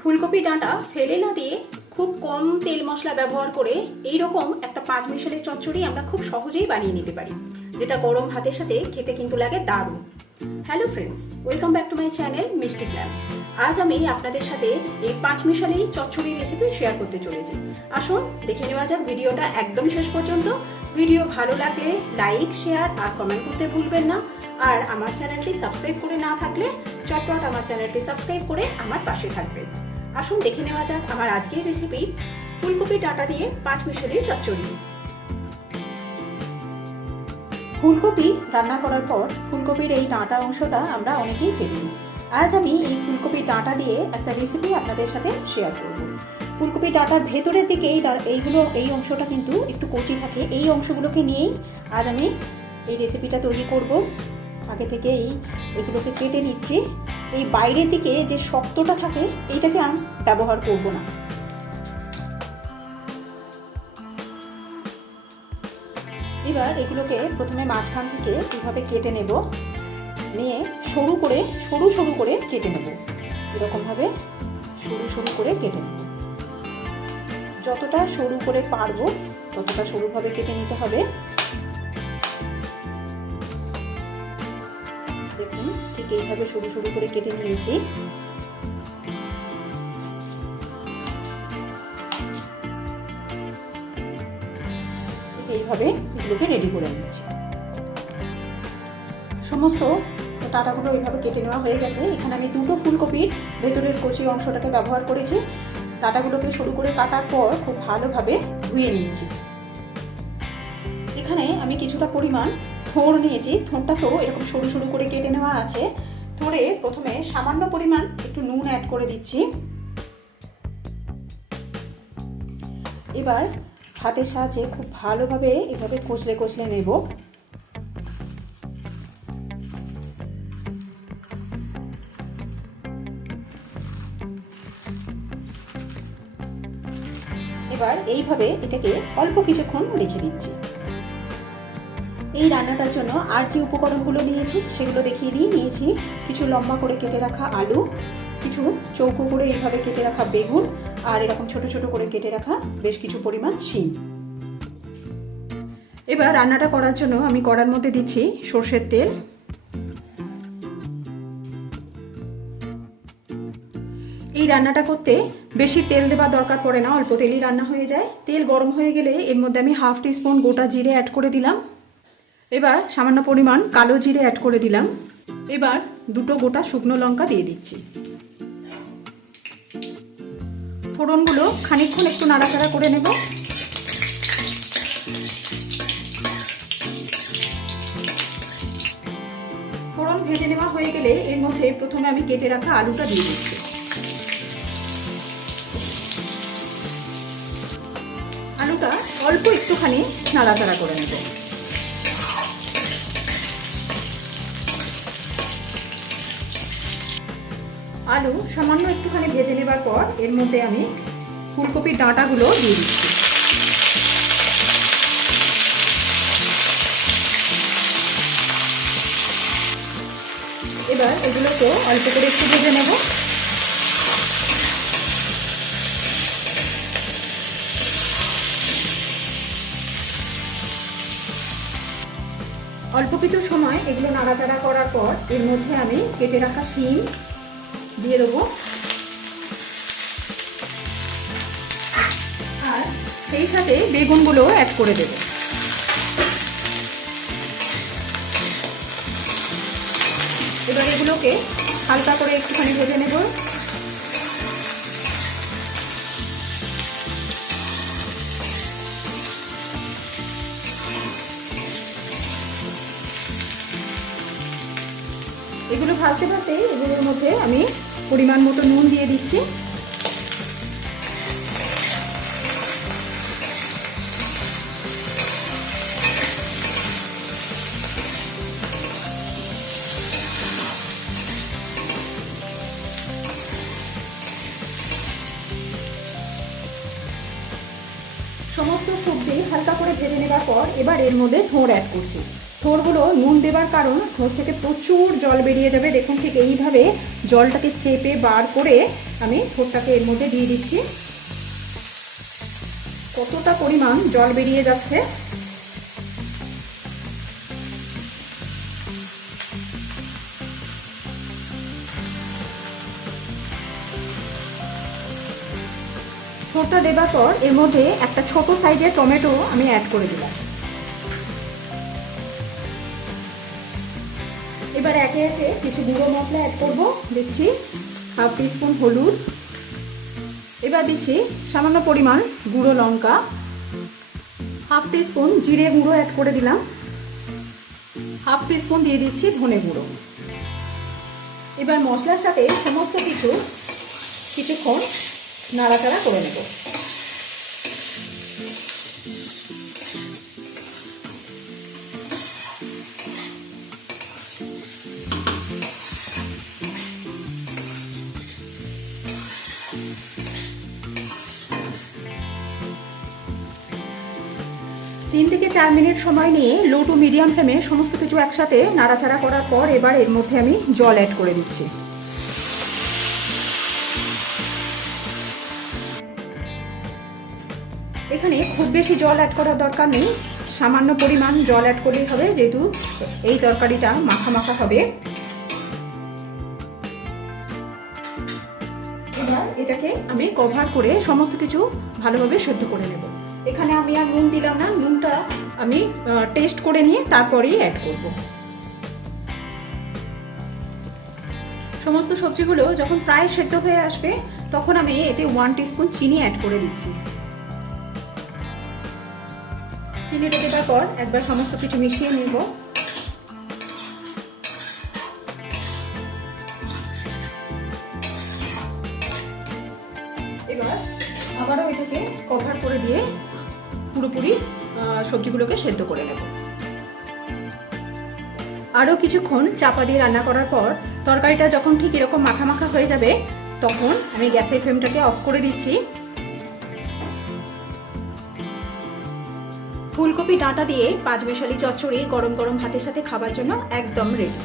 ফুলকপি ডাঁটা ফেলে না দিয়ে খুব কম তেল মশলা ব্যবহার করে এই রকম একটা পাঁচমিশালি চচ্চড়ি আমরা খুব সহজেই বানিয়ে নিতে পারি, যেটা গরম ভাতের সাথে খেতে কিন্তু লাগে দারুণ। Hello friends, welcome back to my channel মিষ্টি গ্ল্যাম। আজ আমি আপনাদের সাথে এই পাঁচমিশালি চচ্চড়ি রেসিপি শেয়ার করতে চলেছি। আসুন দেখে নেওয়া যাক ভিডিওটা একদম শেষ পর্যন্ত। ভিডিও ভালো লাগলে লাইক, শেয়ার আর কমেন্ট করতে ভুলবেন না। আর আমার চ্যানেলটি সাবস্ক্রাইব করে না থাকলে চটপট আমার চ্যানেলটি সাবস্ক্রাইব করে আমার পাশে থাকবেন। আসুন দেখে নেওয়া যাক আমার আজকের রেসিপি ফুলকপি ডাঁটা দিয়ে পাঁচমিশালি চচ্চড়ি। ফুলকপি রান্না করার পর ফুলকপির এই ডাঁটা অংশটা আমরা অনেকেই ফেলি। আজ আমি এই ফুলকপির ডাঁটা দিয়ে একটা রেসিপি আপনাদের সাথে শেয়ার করব। ফুলকপি ডাঁটার ভেতরের দিকে এই অংশটা কিন্তু একটু কচি থাকে, এই অংশগুলোকে নিয়েই আজ আমি এই রেসিপিটা তৈরি করব। আগে থেকে এগুলোকে কেটে নিচ্ছি। এই বাইরের দিকে যে শক্তটা থাকে এইটাকে আমি ব্যবহার করব না। এবার এগুলোকে প্রথমে মাঝখান থেকে এইভাবে কেটে নেব, নিয়ে সরু সরু করে কেটে নেব। এরকমভাবে সরু করে কেটে নেব। যতটা সরু করে পারবো ততটা সরুভাবে কেটে নিতে হবে। দেখুন ঠিক এইভাবে সরু করে কেটে নিয়েছি। এইভাবে এগুলোকে রেডি করে নিচ্ছি। সমস্ত ডাঁটাগুলো এইভাবে কেটে নেওয়া হয়ে গেছে। এখানে আমি দুটো ফুলকপির ভেতরের কচি অংশটাকে ব্যবহার করেছি। ডাঁটাগুলোকে সরু করে কাটার পর খুব ভালোভাবে ধুয়ে নিয়েছি। এখানে আমি কিছুটা পরিমাণ থোড় নিয়েছি। থোড়টাকেও এরকম সরু করে কেটে নেওয়া আছে। থোড়ে প্রথমে সামান্য পরিমাণ একটু নুন অ্যাড করে দিচ্ছি। এবার হাতের সাহায্যে খুব ভালোভাবে এভাবে কষলে নেব। এবার এইভাবে এটাকে অল্প কিছুক্ষণ রেখে দিচ্ছি। এই রান্নাটার জন্য আর যে উপকরণগুলো নিয়েছি সেগুলো দেখিয়ে নিয়েছি কিছু লম্বা করে কেটে রাখা আলু, কিছু চৌকো করে এইভাবে কেটে রাখা বেগুন, আর এরকম ছোট করে কেটে রাখা বেশ কিছু পরিমাণ শিম। এবার রান্নাটা করার জন্য আমি কড়ার মধ্যে দিচ্ছি সর্ষের তেল। এই রান্নাটা করতে বেশি তেল দেওয়ার দরকার পড়ে না, অল্প তেলই রান্না হয়ে যায়। তেল গরম হয়ে গেলে এর মধ্যে আমি হাফ টিস্পুন গোটা জিরে অ্যাড করে দিলাম। এবার সামান্য পরিমাণ কালো জিরে অ্যাড করে দিলাম। এবার দুটো গোটা শুকনো লঙ্কা দিয়ে দিচ্ছি। ফোড়নগুলো খানিকক্ষণ একটু নাড়াচাড়া করে নেব। ফোড়ন ভেজে নেওয়া হয়ে গেলে এর মধ্যে প্রথমে আমি কেটে রাখা আলুটা দিয়ে দিচ্ছি। আলুটা অল্প একটুখানি নাড়াচাড়া করে নেব। আলু সামান্য একটুখানি ভেজে নেবার পর এর মধ্যে আমি ফুলকপির ডাঁটাগুলো দিয়ে দিচ্ছি। এবার এগুলোকেও অল্প করে একটু ভেজে নেব। অল্প কিছু সময় এগুলো নাড়াচাড়া করার পর এর মধ্যে আমি কেটে রাখা শিম দিয়ে দেবো, আর সেই সাথে বেগুনগুলো অ্যাড করে দেব। এবার এগুলোকে হালকা করে একটুখানি ভেজে নেব। এগুলো ভাজতে এগুলোর মধ্যে আমি পরিমাণ মতো নুন দিয়ে দিচ্ছি। সমস্ত সবজি হালকা করে ভেজে নেওয়ার পর এবার এর মধ্যে থোড় অ্যাড করছি। থোড়গুলো নুন দেবার কারণ থোড় থেকে প্রচুর জল বেরিয়ে যাবে। দেখুন ঠিক এইভাবে জলটাকে চেপে বার করে আমি থোড়টাকে এর মধ্যে দিয়ে দিচ্ছি। কতটা পরিমাণ জল বেরিয়ে যাচ্ছে। থোড়টা দেবার পর এর মধ্যে একটা ছোট সাইজের টমেটো আমি অ্যাড করে দিলাম। এবার একে একে কিছু গুঁড়ো মশলা অ্যাড করব। দিচ্ছি হাফ টিস্পুন হলুদ, এবার দিচ্ছি সামান্য পরিমাণ গুঁড়ো লঙ্কা, হাফ টিস্পুন জিরে গুঁড়ো অ্যাড করে দিলাম, হাফ টিস্পুন দিয়ে দিচ্ছি ধনে গুঁড়ো। এবার মশলার সাথে সমস্ত কিছু কিছুক্ষণ নাড়াচাড়া করে নেব। তিন থেকে 4 মিনিট সময় নিয়ে লো টু মিডিয়াম ফ্লেমে সমস্ত কিছু একসাথে নাড়াচাড়া করার পর এবার এর মধ্যে আমি জল অ্যাড করে দিচ্ছি। এখানে খুব বেশি জল অ্যাড করার দরকার নেই, সামান্য পরিমাণ জল অ্যাড করলেই হবে, যেহেতু এই তরকারিটা মাখা মাখা হবে। এবার এটাকে আমি কভার করে সমস্ত কিছু ভালোভাবে সেদ্ধ করে নেব। এখানে আমি আর নুন দিলাম না, নুনটা আমি টেস্ট করে নিয়ে তারপরেই অ্যাড করব। সমস্ত সবজিগুলো যখন প্রায় সেদ্ধ হয়ে আসবে তখন আমি এতে 1 টিস্পুন চিনি অ্যাড করে দিচ্ছি। চিনিটা দেওয়ার পর একবার সমস্ত কিছু মিশিয়ে নেব। এবার আবারও এটাকে কভার করে দিয়ে পুরোপুরি সবজিগুলোকে সেদ্ধ করে নেব। আরও কিছুক্ষণ চাপা দিয়ে রান্না করার পর তরকারিটা যখন ঠিক এরকম মাখা মাখা হয়ে যাবে তখন আমি গ্যাসের ফ্লেমটাকে অফ করে দিচ্ছি। ফুলকপি ডাঁটা দিয়ে পাঁচমিশালি চচ্চড়ি গরম গরম ভাতের সাথে খাবার জন্য একদম রেডি।